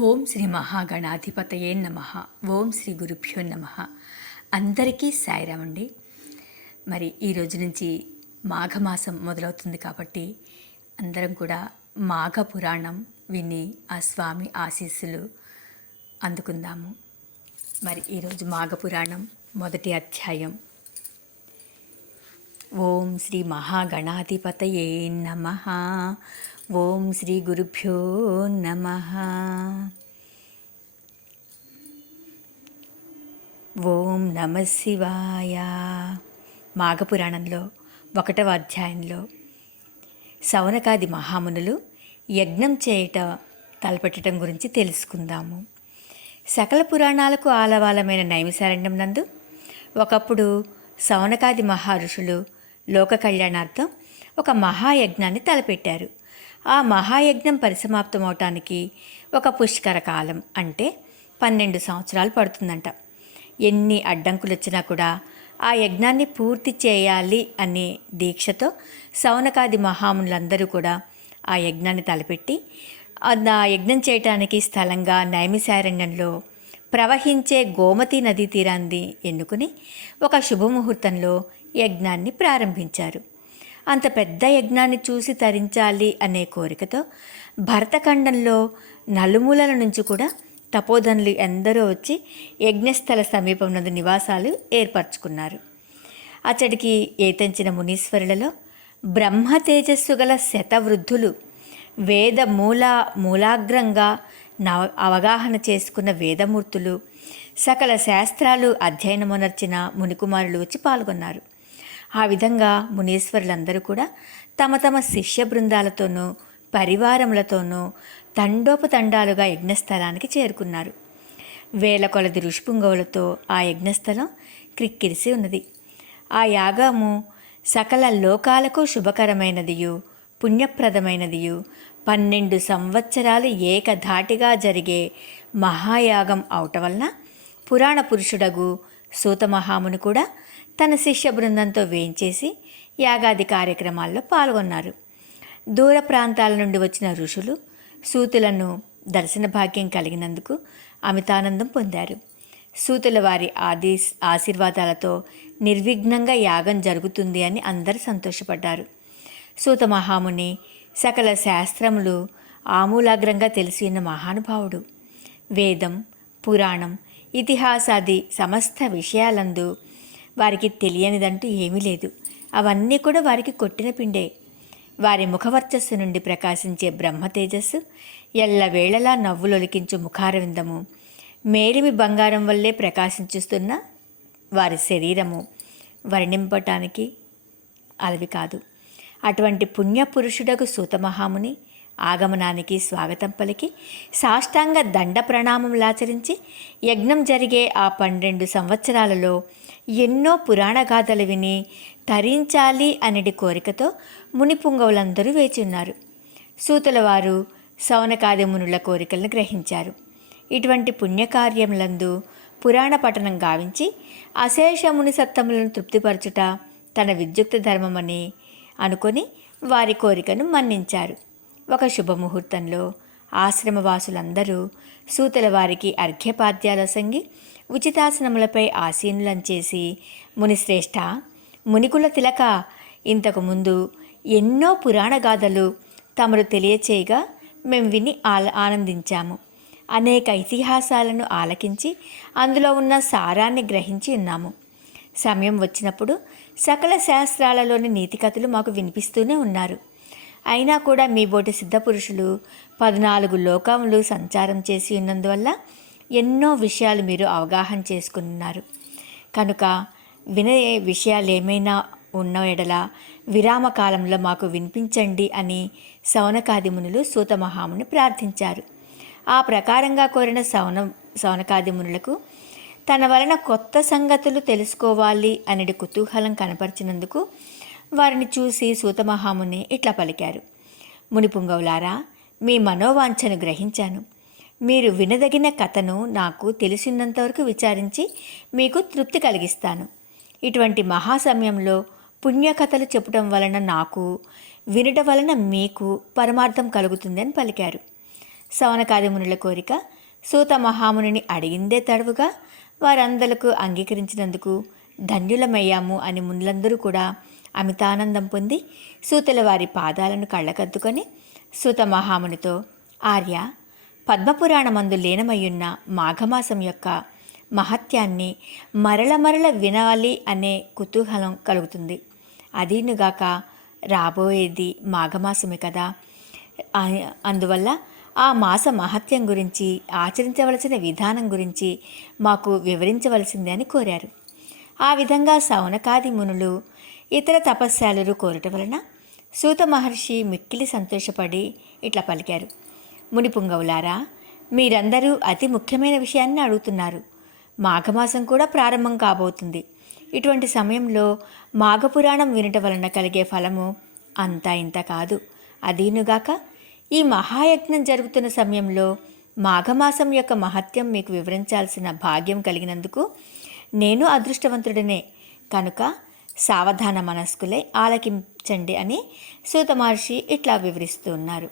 ఓం శ్రీ మహాగణాధిపతయే నమ. ఓం శ్రీ గురుభ్యో నమ. అందరికీ సాయిరామండి. మరి ఈ రోజు నుంచి మాఘమాసం మొదలవుతుంది కాబట్టి అందరం కూడా మాఘ పురాణం విని ఆ స్వామి ఆశీస్సులు అందుకుందాము. మరి ఈరోజు మాఘ పురాణం మొదటి అధ్యాయం. ఓం శ్రీ మహాగణాధిపతయే నమ. ఓం శ్రీ గురుభ్యో నమ. ఓం నమ శివాయ. మాఘపురాణంలో ఒకటవ అధ్యాయంలో సౌనకాది మహామునులు యజ్ఞం చేయట తలపెట్టడం గురించి తెలుసుకుందాము. సకల పురాణాలకు ఆలవాలమైన నైమిసారణ్యం నందు ఒకప్పుడు సౌనకాది మహర్షులు లోక కళ్యాణార్థం ఒక మహాయజ్ఞాన్ని తలపెట్టారు. ఆ మహాయజ్ఞం పరిసమాప్తమవటానికి ఒక పుష్కర కాలం అంటే పన్నెండు సంవత్సరాలు పడుతుందంట. ఎన్ని అడ్డంకులు వచ్చినా కూడా ఆ యజ్ఞాన్ని పూర్తి చేయాలి అనే దీక్షతో సౌనకాది మహామునులందరూ కూడా ఆ యజ్ఞాన్ని తలపెట్టి ఆ యజ్ఞం చేయటానికి స్థలంగా నైమిశారణ్యంలో ప్రవహించే గోమతి నదీ తీరాన్ని ఎన్నుకుని ఒక శుభముహూర్తంలో యజ్ఞాన్ని ప్రారంభించారు. అంత పెద్ద యజ్ఞాన్ని చూసి తరించాలి అనే కోరికతో భరతఖండంలో నలుమూలల నుంచి కూడా తపోధనులు ఎందరో వచ్చి యజ్ఞస్థల సమీపంలో నివాసాలు ఏర్పరచుకున్నారు. అచ్చడికి ఏతంచిన మునీశ్వరులలో బ్రహ్మ తేజస్సు గల శతవృద్ధులు వేద మూల మూలాగ్రంగా నవ అవగాహన చేసుకున్న వేదమూర్తులు సకల శాస్త్రాలు అధ్యయనమునర్చిన మునికుమారులు వచ్చి పాల్గొన్నారు. ఆ విధంగా మునీశ్వరులందరూ కూడా తమ తమ శిష్య బృందాలతోనూ పరివారములతోనూ తండోపతండాలుగా యజ్ఞస్థలానికి చేరుకున్నారు. వేల కొలది ఋషిపుంగవులతో ఆ యజ్ఞస్థలం క్రిక్కిరిసి ఉన్నది. ఆ యాగము సకల లోకాలకు శుభకరమైనదియు పుణ్యప్రదమైనదియు పన్నెండు సంవత్సరాలు ఏకధాటిగా జరిగే మహాయాగం అవటం వలన పురాణ పురుషుడగు సూతమహామును కూడా తన శిష్య బృందంతో వేయించేసి యాగాది కార్యక్రమాల్లో పాల్గొన్నారు. దూర ప్రాంతాల నుండి వచ్చిన ఋషులు సూతులను దర్శన భాగ్యం కలిగినందుకు అమితానందం పొందారు. సూతుల వారి ఆది ఆశీర్వాదాలతో నిర్విఘ్నంగా యాగం జరుగుతుంది అని అందరు సంతోషపడ్డారు. సూత మహాముని సకల శాస్త్రములు ఆమూలాగ్రంగా తెలిసి ఉన్న మహానుభావుడు. వేదం పురాణం ఇతిహాసాది సమస్త విషయాలందు వారికి తెలియనిదంటూ ఏమీ లేదు. అవన్నీ కూడా వారికి కొట్టిన పిండే. వారి ముఖవర్చస్సు నుండి ప్రకాశించే బ్రహ్మ తేజస్సు ఎల్లవేళలా నవ్వులొలికించు ముఖారవిందము మేలిమి బంగారం వల్లే ప్రకాశించుస్తున్న వారి శరీరము వర్ణింపటానికి అలవి కాదు. అటువంటి పుణ్యపురుషుడకు సూతమహాముని ఆగమనానికి స్వాగతం పలికి సాష్టాంగ దండ ప్రణామములాచరించి యజ్ఞం జరిగే ఆ పన్నెండు సంవత్సరాలలో ఎన్నో పురాణగాథలు విని తరించాలి అనేది కోరికతో మునిపుంగవులందరూ వేచున్నారు సూతులవారు సౌనకాది మునుల కోరికలను గ్రహించారు. ఇటువంటి పుణ్యకార్యములందు పురాణ పఠనం గావించి అశేష మునిసత్తములను తృప్తిపరచుట తన విద్యుక్త ధర్మమని అనుకొని వారి కోరికను మన్నించారు. ఒక శుభముహూర్తంలో ఆశ్రమవాసులందరూ సూతల వారికి అర్ఘ్యపాద్యాల సంగి ఉచితాసనములపై ఆసీనులంచేసి మునిశ్రేష్ఠ మునికుల తిలక ఇంతకుముందు ఎన్నో పురాణ గాథలు తమరు తెలియచేయగా మేము విని ఆల ఆనందించాము. అనేక ఇతిహాసాలను ఆలకించి అందులో ఉన్న సారాన్ని గ్రహించి ఉన్నాము. సమయం వచ్చినప్పుడు సకల శాస్త్రాలలోని నీతి కథలు మాకు వినిపిస్తూనే ఉన్నారు. అయినా కూడా మీ బోటి సిద్ధపురుషులు పద్నాలుగు లోకములు సంచారం చేసి ఉన్నందువల్ల ఎన్నో విషయాలు మీరు అవగాహన చేసుకున్నారు. కనుక వినే విషయాలు ఏమైనా ఉన్న ఎడల విరామ కాలంలో మాకు వినిపించండి అని సౌనకాదిమునులు సూతమహాముని ప్రార్థించారు. ఆ ప్రకారంగా కోరిన సౌన సౌనకాదిమునులకు తన వలన కొత్త సంగతులు తెలుసుకోవాలి అనేది కుతూహలం కనపరిచినందుకు వారిని చూసి సూతమహాముని ఇట్లా పలికారు. మునిపుంగవులారా మీ మనోవాంఛను గ్రహించాను. మీరు వినదగిన కథను నాకు తెలిసినంతవరకు విచారించి మీకు తృప్తి కలిగిస్తాను. ఇటువంటి మహాసమయంలో పుణ్యకథలు చెప్పడం వలన నాకు వినడం వలన మీకు పరమార్థం కలుగుతుందని పలికారు. సవనకాదిమునుల కోరిక సూత మహామునిని అడిగిందే తడవుగా వారందరకు అంగీకరించినందుకు ధన్యులమయ్యాము అని మునులందరూ కూడా అమితానందం పొంది సూతల వారి పాదాలను కళ్ళకద్దుకొని సూత మహామునితో ఆర్య పద్మపురాణమందు లీనమయ్యున్న మాఘమాసం యొక్క మహత్యాన్ని మరల మరల వినాలి అనే కుతూహలం కలుగుతుంది. అదీనుగాక రాబోయేది మాఘమాసమే కదా. అందువల్ల ఆ మాస మహత్యం గురించి ఆచరించవలసిన విధానం గురించి మాకు వివరించవలసిందే అని కోరారు. ఆ విధంగా సౌనకాది మునులు ఇతర తపస్యాలు కోరటం వలన సూత మహర్షి మిక్కిలి సంతోషపడి ఇట్లా పలికారు. మునిపుంగవులారా మీరందరూ అతి ముఖ్యమైన విషయాన్ని అడుగుతున్నారు. మాఘమాసం కూడా ప్రారంభం కాబోతుంది. ఇటువంటి సమయంలో మాఘపురాణం వినట వలన కలిగే ఫలము అంతా ఇంత కాదు. అదీనుగాక ఈ మహాయజ్ఞం జరుగుతున్న సమయంలో మాఘమాసం యొక్క మహత్యం మీకు వివరించాల్సిన భాగ్యం కలిగినందుకు నేను అదృష్టవంతుడనే. కనుక సావధాన మనస్కులై ఆలకించండి అని సూత మహర్షి ఇట్లా వివరిస్తూ ఉన్నారు.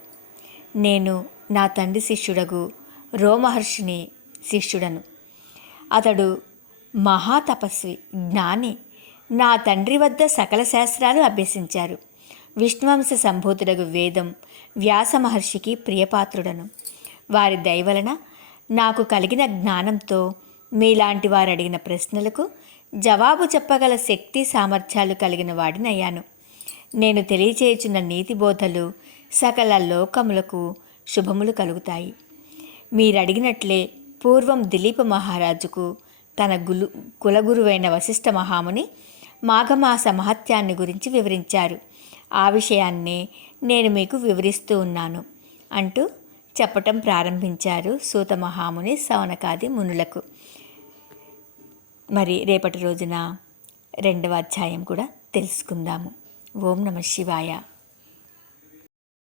నేను నా తండ్రి శిష్యుడగు రోమహర్షిని శిష్యుడను. అతడు మహాతపస్వి జ్ఞాని నా తండ్రి వద్ద సకల శాస్త్రాలు అభ్యసించారు. విష్ణువంశ సంభూతుడగు వేదం వ్యాస మహర్షికి ప్రియపాత్రుడను. వారి దయవలన నాకు కలిగిన జ్ఞానంతో మీలాంటి వారు అడిగిన ప్రశ్నలకు జవాబు చెప్పగల శక్తి సామర్థ్యాలు కలిగిన వాడినయ్యాను. నేను తెలియచేయుచున్న నీతి బోధలు సకల లోకములకు శుభములు కలుగుతాయి. మీరడిగినట్లే పూర్వం దిలీప మహారాజుకు తన గులు కులగురువైన వశిష్ఠ మహాముని మాఘమాస మహత్యాన్ని గురించి వివరించారు. ఆ విషయాన్నే నేను మీకు వివరిస్తూ ఉన్నాను అంటూ చెప్పటం ప్రారంభించారు సూత మహాముని సవనకాది మునులకు. మరి రేపటి రోజున రెండవ అధ్యాయం కూడా తెలుసుకుందాము. ఓం నమ శివాయ.